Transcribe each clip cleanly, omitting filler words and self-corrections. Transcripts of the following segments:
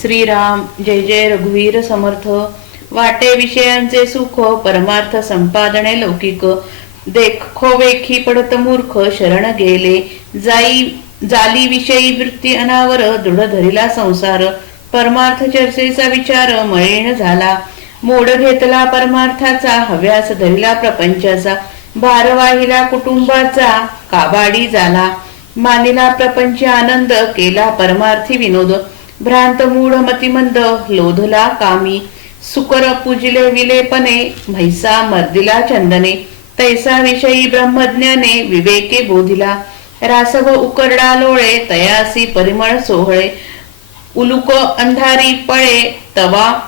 श्रीराम जय जय रघुवीर समर्थ। वाटे विषयांचे सुख परमार्थ संपादने लौकिक। देखो वेखी पडत मूर्ख शरण गेले जाली विषयी वृत्ती अनावर दृढ धरिला संसार। परमार्थ चर्चेचा विचार मळीण झाला मोड घेतला परमार्थाचा हव्यास धरिला प्रपंचाचा। भार वाहिला कुटुंबाचा काबाडी झाला मानिला प्रपंच आनंद केला परमार्थी विनोद। भ्रांत मूढ मतिमंद लोधला कामी सुकर पूजिले विलेपणे म्हैसा मर्दिला चंदने। तैसा विषयी ब्रह्मज्ञाने विवेके बोधिला रासव उकरडा लोळे तयासी परिमळ सोहळे। उलुक अंधारी पळे तवा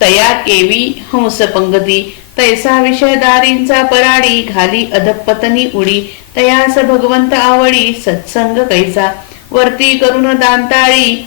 तया केवी हंस पंगती। तैसा विषयदारींचा पराडी घाली अधपतनी उडी। तयास भगवंत आवडी सत्संग कैसा वरती करून दांताळी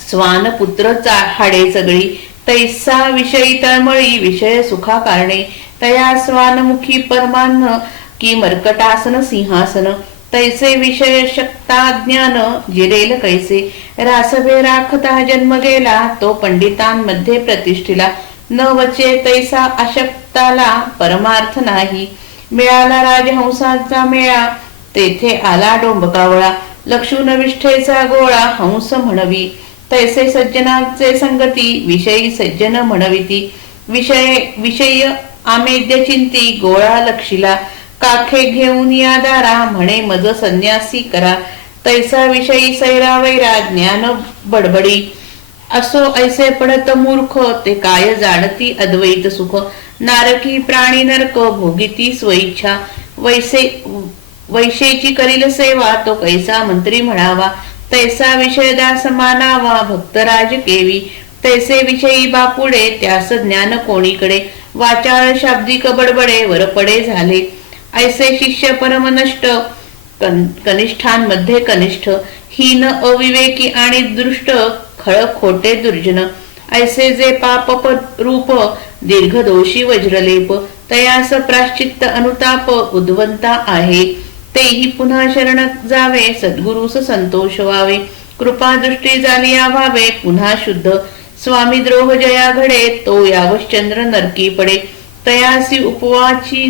स्वान पुत्र हाडे सगळी। तैसा विषयी तळमळी विषय सुखा कारणे। तया स्वानमुखी परमान्न की मर्कटासन सिंहासन। तैसे विषय शक्ता ज्ञान जिरेल कैसे रासवे राखता जन्म गेला तो पंडितांमध्ये प्रतिष्ठिला। न वचे तैसा अशक्ताला परमार्थ नाही। मिळाला राजहंसाचा मेळा तेथे आला डोंबकावळा। लक्षून विष्ठेचा गोळा हंस म्हणवी तैसे सज्जनाचे संगती विषयी सज्जन म्हणविती। विषय आमेद्य चिंती गोळा लक्षिला काखे घेऊन या दारा म्हणे मज संन्यासी करा। तैसा विषयी सैरा वैरा ज्ञान बडबडी असो ऐसे पडत मूर्ख ते काय जाणती अद्वैत सुख। नारकी प्राणी नरक भोगिती स्वइच्छा वैशेची करील सेवा तो कैसा मंत्री म्हणावा। तैसा विषय दास मानावा भक्तराज केवी। तैसे विषयी बापुडे त्यास ज्ञान कोणीकडे वाचाळ शाब्दिक बडबडे वरपडे झाले। ऐसे शिष्य परम नष्ट कनिष्ठांमध्ये कनिष्ठ हीन अविवेकी आणि दृष्ट खळ खोटे दुर्जन। ऐसे जे पाप रूप दीर्घदोषी वज्रलेप तयास प्राश्चित्त अनुताप उद्वंता आहे। तेही पुन्हा शरण जावे सद्गुरुस संतोष व्हावे। कृपा दृष्टी झाली व्हावे पुन्हा शुद्ध स्वामी द्रोह जया घडे तो यावश्चंद्र नरकी पडे। तयासी उपावची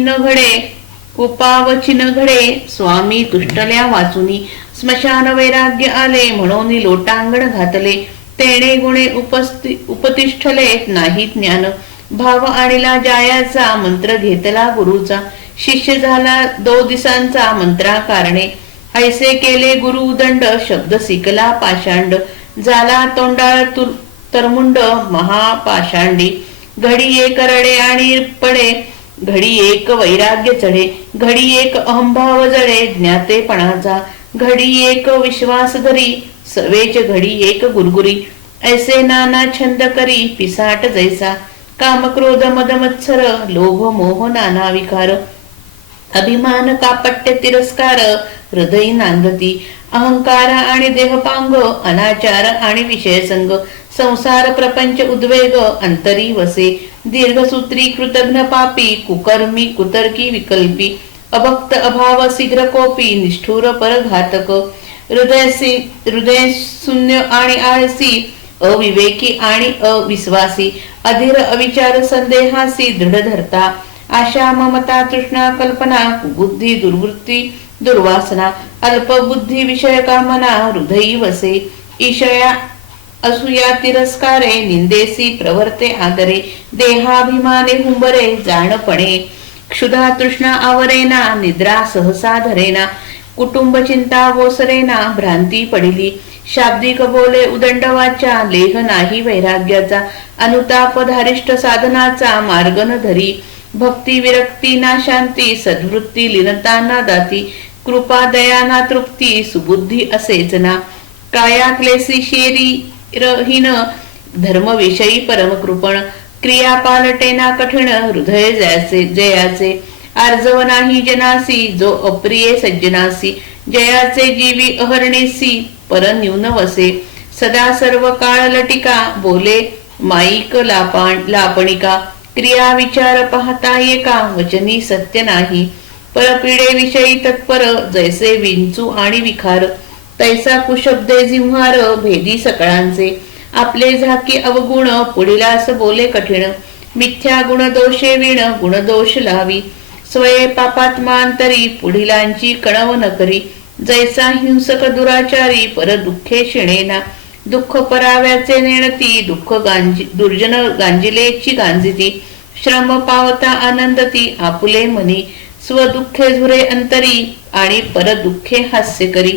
न घडे स्वामी तुष्टल्या वाचुनी। स्मशान वैराग्य आले म्हणून लोटांगण घातले तेणे गुणे उपतिष्ठले नाही ज्ञान। भाव आणला जायाचा मंत्र घेतला गुरुचा शिष्य झाला 2 दिसांचा मंत्रा कारणे। ऐसे केले गुरु दंड शब्द सिकला पाषांड झाला तोंडाळ तरमुंड महापाषांडी। घडी एक रडे आणि पडे घडी एक वैराग्य चढे घडी एक अहंभाव जडे ज्ञातेपणाचा घडी एक विश्वास धरी सवेच घडी एक गुरगुरी। ऐसे नाना छंद करी पिसाट जैसा काम क्रोध मद मत्सर लोभ मोह नाना विकार। अभिमान कापट्य तिरस्कार हृदय नांदती अहंकार आणि देहपांग अनाचार आणि विषयसंग। संसार प्रपंच उद्वेग अंतरी वसे दीर्घसूत्री कृतघ्न पापी कुकर्मी कुतर्की विकल्पी। अभक्त अभाव शीघ्र कोपी निष्ठुर परघातक हृदय शून्य आणि आळसी अविवेकी आणि अविश्वासी। अधीर अविचार संदेहासी दृढ धरता आशा ममता तृष्णा कल्पना बुद्धी दुर्वृत्ती दुर्वासना। अल्पबुद्धी विषय कामना हृदयी वसे ईशया असूया तिरस्कारे निंदेसी प्रवर्ते आदरे। देहाभिमाने हुंबरे जाणपणे क्षुधा तृष्णा आवरेना निद्रा सहसा धरेना। कुटुंब चिंता वोसरेना भ्रांती पडिली शाब्दिक बोले उदंड वाचा लेह नाही वैराग्याचा। अनुताप धारिष्ट साधनाचा मार्ग न धरी भक्ती विरक्ती ना शांती सद्वृत्ती लीनता ना दाती। कृपा दया ना तृप्ती सुबुद्धी असेच ना काया क्लेशी शेरीरहीन धर्मविषयी परमकृपण। क्रिया पालटेना कठीण हृदय जयाचे आर्जव नाही जनासी जो अप्रिये सज्जनासी। जयाचे जीवी अहरणेसी पर न्यून वसे सदा सर्व काळ लटिका बोले माईक लापणिका। क्रिया विचार पाहता एका वचनी सत्य नाही परपीडे विषयी तत्पर जैसे विंचू आणि विखार। तैसा कुशब्दे जिव्हार भेदी सकळांचे आपले झाकी अवगुण पुढीलास बोले कठीण, मिथ्या गुण दोषे विण गुण दोष लावी, स्वये पापात्मांतरी पुढीलांची कणव न करी, जैसा हिंसक दुराचारी पर दुःखे शिणेना, दुःख पराव्याचे नेणती दुःख दुर्जन गांजिलेची गांजिती, श्रम पावता आनंदती आपुले मनी, स्वदुःखे झुरे अंतरी आणि पर दुःखे हास्य करी,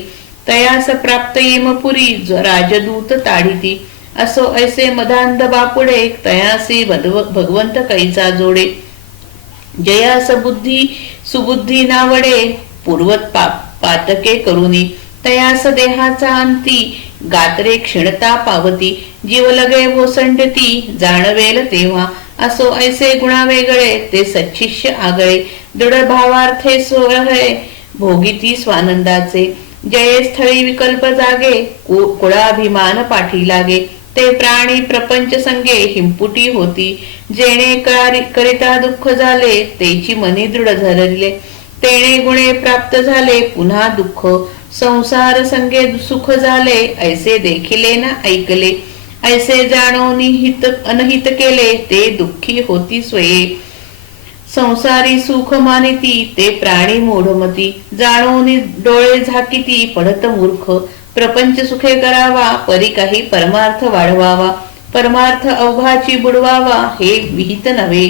तयास प्राप्त येमपुरी राजदूत ताडिती, असो ऐसे मदांध बापुडे तयासी भगवंत कैचा जोडे, जयास बुद्धी सुबुद्धी नावडे पूर्वत पातके करुनी, तयास देहाचा अंती गात्रे क्षीणता पावती, जीव लगे ओसंडती जाणवेल तेव्हा, असो ऐसे गुणा वेगळे ते सच्छिष्य आगळे, दृढ भावार्थे सोहळे भोगिती स्वानंदाचे, जये स्थळी विकल्प जागे कुळाभिमान पाठी लागे, ते प्राणी प्रपंच संगे हिंपुटी होती, जेणे करिता दुःख झाले तेची मनी दृढ धरले, तेणे गुणे प्राप्त झाले पुन्हा दुःख, संसार संगे सुख झाले ऐसे देखिले ना ऐकले, ऐसे जाणोनी हित अनहित केले ते दुःखी होती स्वये, संसारी सुख मानिती ते प्राणी मूढमती, जाणोनी डोळे झाकिती पडत मूर्ख, प्रपंच सुखे करावा परी काही परमार्थ वाढवावा, परमार्थ अवघाची बुडवावा हे विहित नव्हे,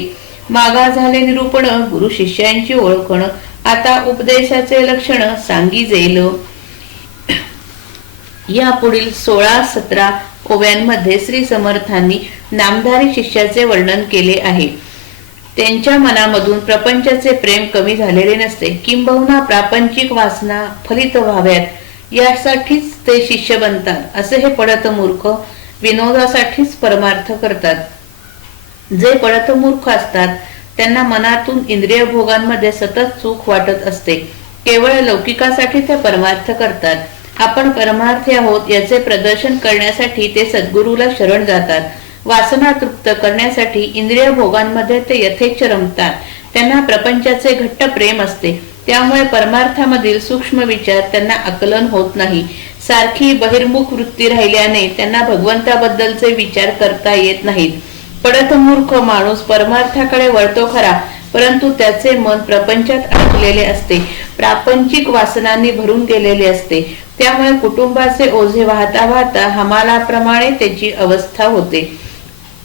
मागा झाले निरूपण गुरु शिष्यांची ओळखण, आता उपदेशाचे लक्षण सांगी जेल. या पुढील 16-17 ओव्यांमध्ये श्री समर्थांनी नामधारी शिष्याचे वर्णन केले आहे. त्यांच्या मनामधून प्रपंचाचे प्रेम कमी झालेले नसते, किंबहुना प्रापंचिक वासना फलित व्हाव्यात यासाठीच ते शिष्य बनतात. असे हे पडत मूर्ख विनोदासाठीच परमार्थ करतात. जे पडत मूर्ख असतात त्यांना मनातून इंद्रिय भोगांमध्ये सतत सुख वाटत असते. केवळ लौकिकासाठी ते परमार्थ करतात. आपण परमार्थी आहोत याचे प्रदर्शन करण्यासाठी ते सद्गुरूला शरण जातात. वासना तृप्त करण्यासाठी इंद्रिय भोगांमध्ये ते यथेच्छ रमतात. त्यांना प्रपंचाचे घट्ट प्रेम असते, त्यामुळे परमार्थामधील सूक्ष्म विचार त्यांना आकलन होत नाही. सारखी बहिर्मुख वृत्ती राहिल्याने त्यांना भगवंताबद्दलचे विचार करता येत नाहीत. पडत मूर्ख माणूस परमार्थाकडे वळतो खरा, परंतु त्याचे मन प्रपंचात अडकलेले असते, प्रापंचिक वासनांनी भरून गेलेले असते. त्यामुळे कुटुंबाचे ओझे वाहता वाहता हमालाप्रमाणे त्याची अवस्था होते.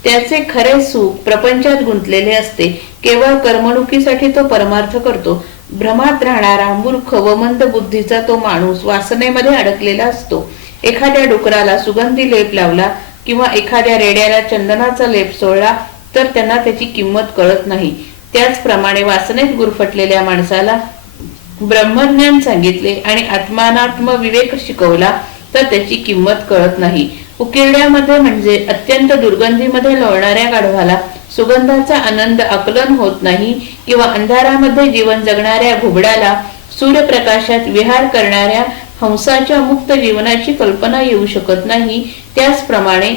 त्याचे खरे सुख प्रपंचात गुंतलेले असते. केवळ करमणुकीसाठी तो परमार्थ करतो. भ्रमात राहणारा मूर्ख व मंद बुद्धीचा तो माणूस वासनेमध्ये अडकलेला असतो. एखाद्या डुकराला सुगंधी लेप लावला किंवा एखाद्या रेड्याला चंदनाचा लेप सोडला तर त्यांना त्याची किंमत कळत नाही. त्याचप्रमाणे वासनेत गुरफटलेल्या माणसाला ब्रह्मज्ञान सांगितले आणि आत्मानात्म विवेक शिकवला तर त्याची किंमत कळत नाही. उकिरड्यामध्ये म्हणजे अत्यंत दुर्गंधीमध्ये लोळणाऱ्या गाढवाला सुगंधाचा आनंद आकलन होत नाही, किंवा अंधारामध्ये जीवन जगणाऱ्या घुबडाला सूर्यप्रकाशात विहार करणाऱ्या हंसाच्या मुक्त जीवनाची कल्पना येऊ शकत नाही. त्याचप्रमाणे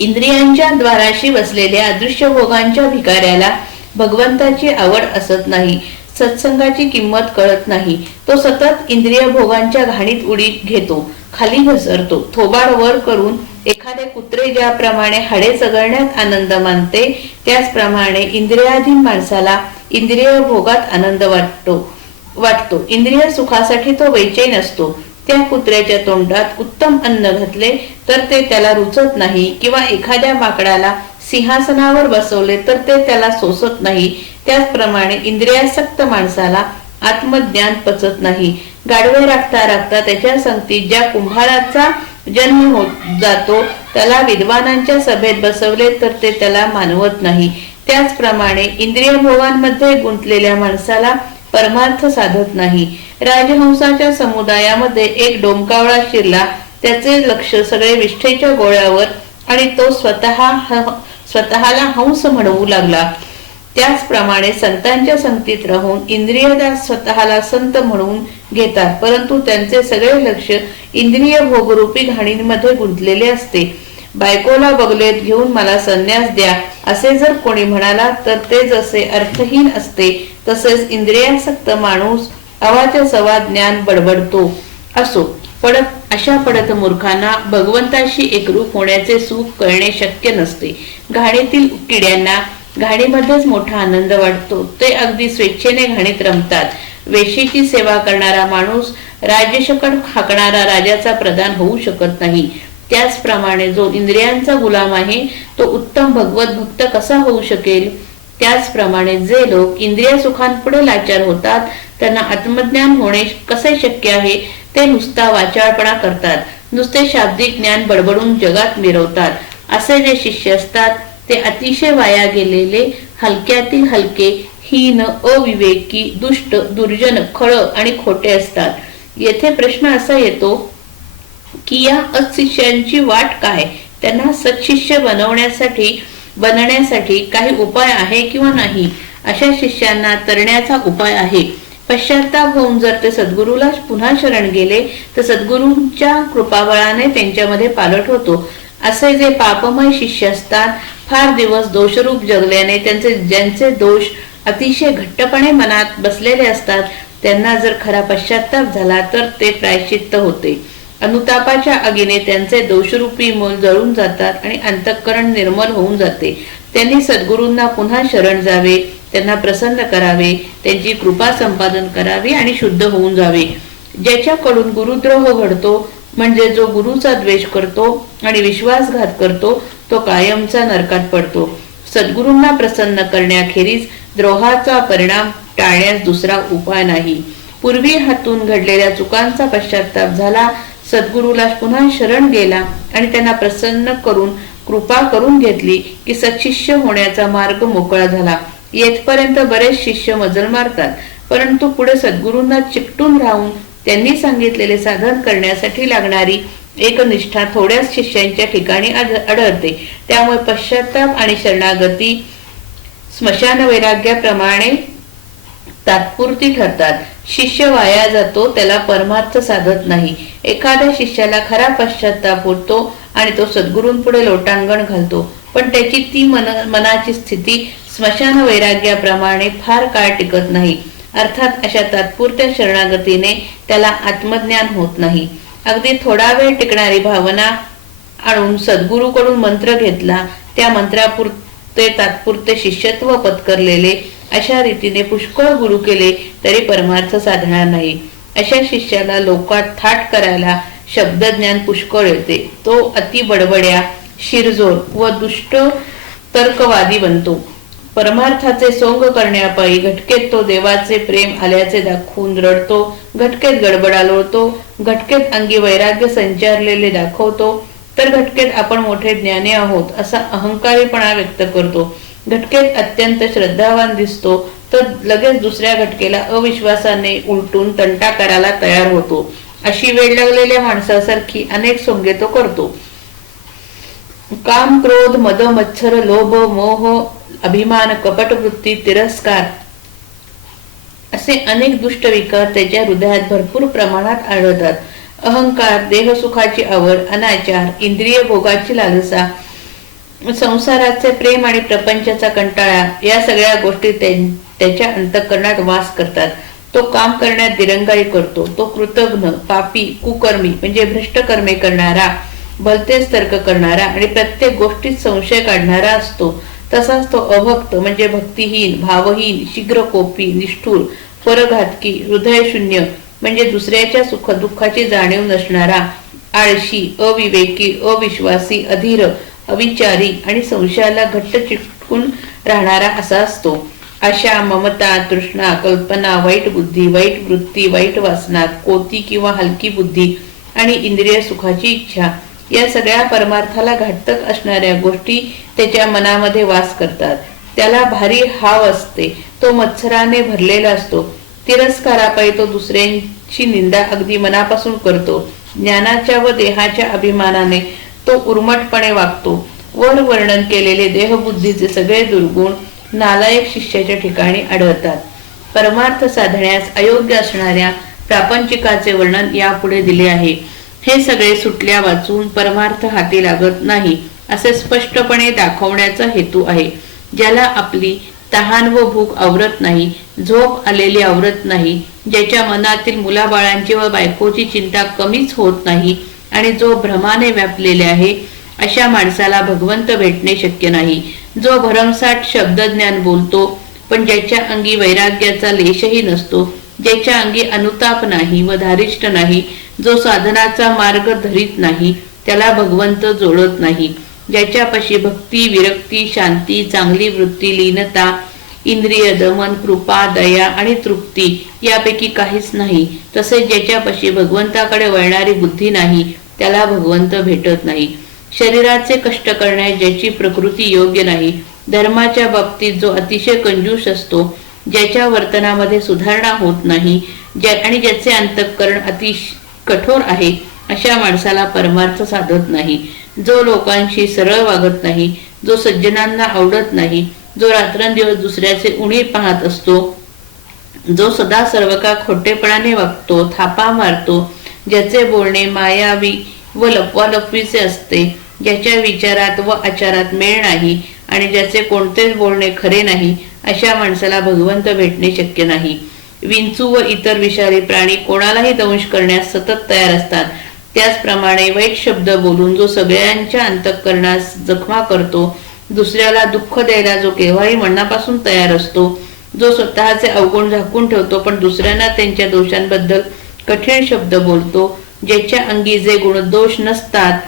इंद्रियांच्या द्वाराशी बसलेल्या अदृश्य भोगांच्या भिकाऱ्याला भगवंताची आवड असत नाही, सत्संगाची किंमत कळत नाही. तो सतत इंद्रिय भोगांच्या घाणीत उडी घेतो, खाली घसरतो. थोबाड वर करून एखादे कुत्रे ज्याप्रमाणे हाडे चघळण्यात आनंद मानते, त्याचप्रमाणे इंद्रियाधीन माणसाला इंद्रिय भोगात आनंद वाटतो. इंद्रिय सुखासाठी तो बेचैन असतो. त्या कुत्र्याच्या तोंडात उत्तम अन्न घातले तर ते त्याला रुचत नाही, किंवा एखाद्या माकडाला सिंहासनावर बसवले तर ते त्याला सोसत नाही. त्याचप्रमाणे इंद्रियासक्त माणसाला आत्मज्ञान पचत नाही. गाढवे राखता राखता त्याच्या संगतीत ज्या कुंभाराचा जन्म होत जातो त्याला विद्वानांच्या सभेत बसवले तर ते त्याला मानवत नाही. त्याचप्रमाणे इंद्रिय भोगांमध्ये गुंतलेल्या माणसाला परमार्थ साधत नाही. राजहंसाच्या समुदायामध्ये एक डोमकावळा शिरला. त्याचे लक्ष सगळे विष्ठेच्या गोळ्यावर आणि तो स्वतःला हंस म्हणवू लागला. त्याचप्रमाणे संतांच्या संगतीत राहून इंद्रियदास स्वतःला संत म्हणून घेतात, परंतु त्यांचे सगळे लक्ष इंद्रिय भोगरूपी घाणींमध्ये गुंतलेले असते. बायकोला बगलेत घेऊन मला संन्यास द्या असे जर कोणी म्हणाला तर ते जसे अर्थहीन असते, तसेच इंद्रियासक्त माणूस अवाच्या सवा ज्ञान बडबडतो. असो, अशा पडत मूर्खांना भगवंताशी एकरूप होण्याचे सुख कळणे शक्य नसते. घाणीतील किड्यांना घाणीमध्येच मोठा आनंद वाटतो. ते अगदी स्वेच्छेने घाणीत रमतात. वेशीची सेवा करणारा माणूस राज्यशकट हाकणारा राजाचा प्रधान होऊ शकत नाही. त्याचप्रमाणे जो इंद्रियांचा गुलाम आहे तो उत्तम भगवत भक्त कसा होऊ शकेल? त्याचप्रमाणे जे लोक इंद्रिय सुखांपुढे लाचार होतात त्यांना आत्मज्ञान होणे कसे शक्य आहे? ते नुसता वाचाळपणा करतात, नुसते शाब्दिक ज्ञान बडबडून जगात मिरवतात. असे जे शिष्य असतात ते अतिशय वाया गेलेले, हलक्यातील हलके, हीन, अविवेकी, दुष्ट, दुर्जन, खळ आणि खोटे असतात. येथे प्रश्न असा येतो की या अशिष्यांची वाट काय? त्यांना सत्शिष्य बनण्यासाठी काही उपाय आहे किंवा नाही? अशा शिष्यांना तरण्याचा उपाय आहे. पश्चाताप होऊन जर ते सद्गुरूला पुन्हा शरण गेले तर सद्गुरूंच्या कृपाबळाने त्यांच्यामध्ये पालट होतो. असे जे पापमय शिष्य असतात, फार दिवस दोषरूप जगल्याने ज्यांचे दोष अतिशय घट्टपणे मनात बसलेले असतात, त्यांना जर खरा पश्चाताप झाला तर ते प्रायश्चित्त होते. अनुतापाच्या आगीने त्यांचे दोषरूपी मूल जळून जातात आणि अंतःकरण निर्मल होऊन जाते. त्यांनी सद्गुरूंना पुन्हा शरण जावे, त्यांना प्रसन्न करावे, त्यांची कृपा संपादन करावी आणि शुद्ध होऊन जावे. ज्याच्याकडून गुरुद्रोह घडतो, म्हणजे जो गुरुचा द्वेष करतो आणि विश्वासघात करतो, तो कायमचा नरकात पडतो. सद्गुरूंना प्रसन्न करण्याखेरीज द्रोहाचा परिणाम टाळण्यास दुसरा उपाय नाही. पूर्वी हातून घडलेल्या चुकांचा पश्चाताप झाला, सद्गुरूला पुन्हा शरण गेला आणि त्यांना प्रसन्न करून कृपा करून घेतली की सत्शिष्य होण्याचा मार्ग मोकळा झाला. येथपर्यंत बरेच शिष्य मजल मारतात, परंतु पुढे सद्गुरूंना चिकटून राहून त्यांनी सांगितलेले साधन करण्यासाठी लागणारी एकनिष्ठा थोड्याच शिष्यांच्या ठिकाणी आढळते. त्यामुळे पश्चाताप आणि शरणागती स्मशान वैराग्याप्रमाणे तात्पुरती ठरतात. शिष्य वाया जातो, त्याला परमार्थ साधत नाही. एखाद्या शिष्याला खरा पश्चाताप होतो आणि तो सद्गुरूंपुढे लोटांगण घालतो, पण त्याची ती मनाची स्थिती स्मशान वैराग्याप्रमाणे फार काळ टिकत नाही. अर्थात अशा तात्पुरत्या शरणागतीने त्याला आत्मज्ञान होत नाही. अगदी थोडा वेळ टिकणारी भावना आणून सद्गुरूकडून मंत्र घेतला, त्या मंत्रापुरते तात्पुरते शिष्यत्व पत्करलेले, अशा रीतीने पुष्कळ गुरु केले तरी परमार्थ साधणार नाही. अशा शिष्याला लोकात थाट करायला शब्दज्ञान पुष्कळ येते. तो अति बडबड्या, शिरजोर व दुष्ट तर्कवादी बनतो. परमार्थाचे सोंग करण्यापायी घटकेत तो देवाचे प्रेम आल्याचे दाखवून रडतो, घटकेत गडबडा लोळतो, घटकेत अंगी वैराग्य संचारलेले दाखवतो, तर घटकेत आपण मोठे ज्ञानी आहोत असा अहंकारीपणा व्यक्त करतो. घटकेत अत्यंत श्रद्धावान दिसतो तर लगेच दुसऱ्या घटकेला अविश्वासाने उलटून तंटा करायला तयार होतो. अशी वेळ लागलेल्या माणसासारखी अनेक सोंगे तो करतो. काम, क्रोध, मद, मत्सर, लोभ, मोह, अभिमान, कपट वृत्ती, तिरस्कार असे अनेक दुष्ट विकार त्याच्या हृदयात भरपूर प्रमाणात आढळतात. अहंकार, देहसुखाची आवड, अनाचार, इंद्रिय भोगाची लालसा, संसाराचे प्रेम आणि प्रपंचाचा कंटाळा या सगळ्या गोष्टी त्याच्या अंतःकरणात वास करतात. तो काम करण्यात दिरंगाई करतो. तो कृतघ्न, पापी, कुकर्मी म्हणजे भ्रष्ट कर्मे करणारा, भलतेच तर्क करणारा आणि प्रत्येक गोष्टीत संशय काढणारा असतो. तसाच तो अभक्त म्हणजे भक्तिहीन, भावहीन, शीघ्रकोपी, निष्ठुर, परघातकी, हृदयशून्य म्हणजे दुसऱ्याच्या सुख दुःखाची जाणीव नसणारा, आळशी, अविवेकी, अविश्वासी, अधीर, अविचारी आणि संशयाला घट्ट चिटकून राहणारा असा असतो. आशा, ममता, तृष्णा, कल्पना, वाईट बुद्धी, वाईट वृत्ती, वाईट वासना, कोती किंवा हलकी बुद्धी आणि इंद्रिय सुखाची इच्छा या सगळ्या परमार्थाला घातक असणाऱ्या गोष्टी त्याच्या मनामध्ये वास करतात. त्याला भारी हाव असते. तो मत्सराने भरलेला असतो. तिरस्कारापायी तो दुसऱ्यांची निंदा अगदी मनापासून करतो. ज्ञानाच्या व देहाच्या अभिमानाने तो उर्मटपणे वागतो. वर वर्णन केलेले देहबुद्धीचे सगळे दुर्गुण नालायक शिष्याच्या ठिकाणी आढळतात. परमार्थ साधण्यास अयोग्य असणाऱ्या प्रापंचिकाचे वर्णन यापुढे दिले आहे. हे सगळे सुटल्या वाचून परमार्थ हाती लागत नाही असे स्पष्टपणे दाखवण्याचा हेतू आहे. ज्याला आपली तहान व भूक आवरत नाही, झोप आलेली आवरत नाही, ज्याच्या मनातील मुलाबाळांची व बायकोची चिंता कमीच होत नाही आणि जो भ्रमाने व्यापलेले आहे, अशा माणसाला भगवंत भेटणे शक्य नाही. जो भरमसाठ शब्दज्ञान बोलतो पण ज्याच्या अंगी वैराग्याचा लेशही नसतो, ज्याच्या अंगी अनुताप नाही व धारिष्ट नाही, जो साधनाचा मार्ग धरीत नाही, त्याला भगवंत जोडत नाही. ज्याच्यापाशी भक्ती, विरक्ती, शांती, चांगली वृत्ती, लीनता, इंद्रिय दमन, कृपा, दया आणि तृप्ती यापैकी काहीच नाही, तसेच ज्याच्यापाशी भगवंताकडे वळणारी बुद्धी नाही, त्याला भगवंत भेटत नाही. शरीराचे कष्ट करण्यास ज्याची प्रकृती योग्य नाही, धर्माच्या बाबतीत जो अतिशय कंजूस असतो, ज्याच्या वर्तनामध्ये सुधारणा होत नाही आणि ज्याचे अंतःकरण अतिशय कठोर आहे, अशा माणसाला परमार्थ साधत नाही. जो लोकांशी सरळ वागत नाही, जो सज्जनांना आवडत नाही, जो रात्रंदिवस दुसऱ्याचे उणीव पाहत असतो, जो सदा सर्वकाळ खोटेपणाने वागतो, थापा मारतो, ज्याचे बोलणे मायावी व लपवालपवीचे असते, ज्याच्या विचारात व आचारात मेळ नाही आणि ज्याचे कोणतेच बोलणे खरे नाही, अशा माणसाला भगवंत भेटणे शक्य नाही. विंचू व इतर विषारी प्राणी कोणालाही दंश करण्यास सतत तयार असतात. त्याचप्रमाणे वाईट शब्द बोलून जो सगळ्यांच्या अंतःकरणास जखमा करतो, दुसऱ्याला दुःख द्यायला जो केव्हाही मनापासून तयार असतो, जो स्वतःचे अवगुण झाकून ठेवतो पण दुसऱ्यांना त्यांच्या दोषांबद्दल कठीण शब्द बोलतो, ज्याच्या अंगी जे गुणदोष नसतात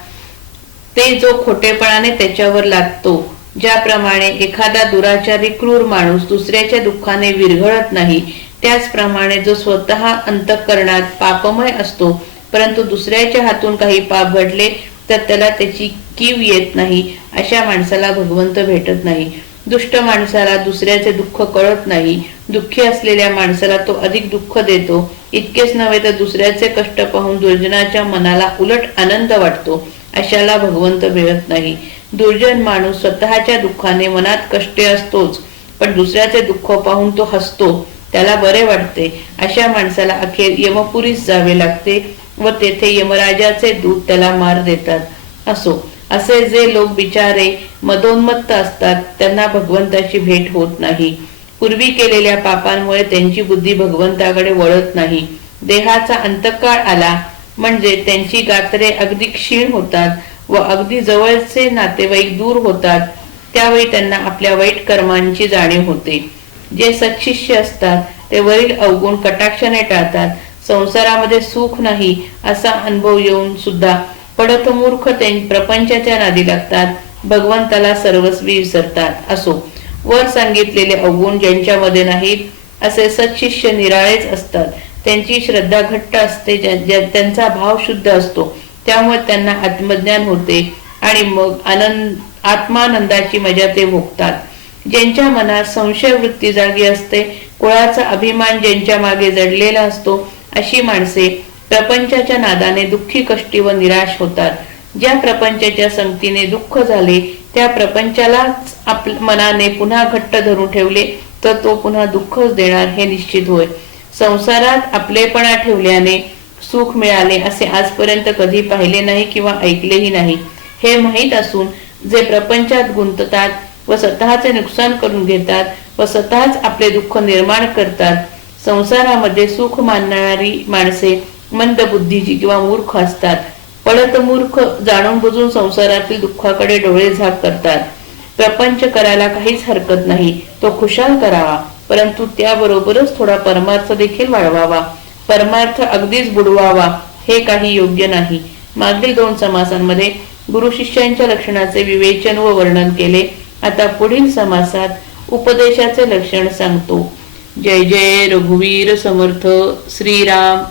ते जो खोटेपणाने त्याच्यावर लागतो, ज्याप्रमाणे एखादा दुराचारी क्रूर माणूस दुसऱ्याच्या दुःखाने विरघळत नाही, त्याचप्रमाणे जो स्वतः अंतःकरणात पापमय असतो परंतु दुसऱ्याच्या हातून काही पाप घडले तर त्याला त्याची कीव येत नाही, अशा माणसाला भगवंत भेटत नाही. दुष्ट माणसाला दुसऱ्याचे दुःख कळत नाही, दुःखी असलेल्या माणसाला तो अधिक दुःख देतो. इतकेच नव्हे तर दुसऱ्याचे कष्ट पाहून दुर्जनाच्या मनाला उलट आनंद वाटतो, अशाला भगवंत मिळत नाही. दुर्जन माणूस स्वतःच्या दुःखाने मनात कष्टे असतोच, पण दुसऱ्याचे दुःख पाहून तो हसतो, त्याला बरे वाटते. अशा माणसाला अखेर यमपुरीस जावे लागते व तेथे यमराजाचे दूत त्याला मार देतात. असो, असे जे लोक बिचारे मदोन्मत्त असतात त्यांना भगवंताची भेट होत नाही. पूर्वी केलेल्या पापांमुळे त्यांची बुद्धी भगवंताकडे वळत नाही. देहाचा अंतकाळ आला म्हणजे त्यांची गात्रे अगदी क्षीण होतात व अगदी जवळचे नातेवाईक दूर होतात. त्यावेळी त्यांना आपल्या वाईट कर्मांची जाणीव होते. जे सत्शिष्य असतात ते वरील अवगुण कटाक्षाने टाळतात. संसारामध्ये सुख नाही असा अनुभव येऊन सुद्धा पडत मूर्ख प्रपंचाच्या नादी लागतात, भगवंताला सर्वस्वी विसरतात. असो, वर सांगितलेले अवगुण ज्यांच्यामध्ये नाहीत असे सत्शिष्य निराळेच असतात. त्यांची श्रद्धा घट्ट असते, त्यांचा भाव शुद्ध असतो, त्यामुळे त्यांना आत्मज्ञान होते आणि मग आत्मानंदाची मजा ते भोगतात. ज्यांच्या मनात संशय वृत्ती जागी असते, कुळाचा अभिमान ज्यांच्या मागे जडलेला असतो, अशी माणसे प्रपंचाच्या नादाने दुःखी, कष्टी व निराश होतात. ज्या प्रपंचाच्या संगतीने दुःख झाले त्या प्रपंचालाच आपल्या मनाने पुन्हा घट्ट धरून ठेवले तर तो पुन्हा दुःखच देणार हे निश्चित होय. संसारात आपलेपणा ठेवल्याने सुख मिळाले असे आजपर्यंत कधी पाहिले नाही किंवा ऐकलेही नाही. हे माहीत असून जे प्रपंचात गुंततात व स्वतःचे नुकसान करून घेतात व स्वतःच आपले दुःख निर्माण करतात. संसारामध्ये सुख मानणारी माणसे मंद बुद्धीची किंवा मूर्ख असतात. पडत मूर्ख जाणून बुजून संसारातील दुःखाकडे डोळे झाक करतात. प्रपंच करायला काहीच हरकत नाही, तो खुशाल करावा, परंतु त्याबरोबरच थोडा परमार्थ देखील वाढवावा. परमार्थ अगदीच बुडवावा हे काही योग्य नाही. मागील 2 समासांमध्ये गुरु शिष्यांच्या लक्षणाचे विवेचन व वर्णन केले. आता पुढील समासात उपदेशाचे लक्षण सांगतो. जय जय रघुवीर समर्थ. श्रीराम.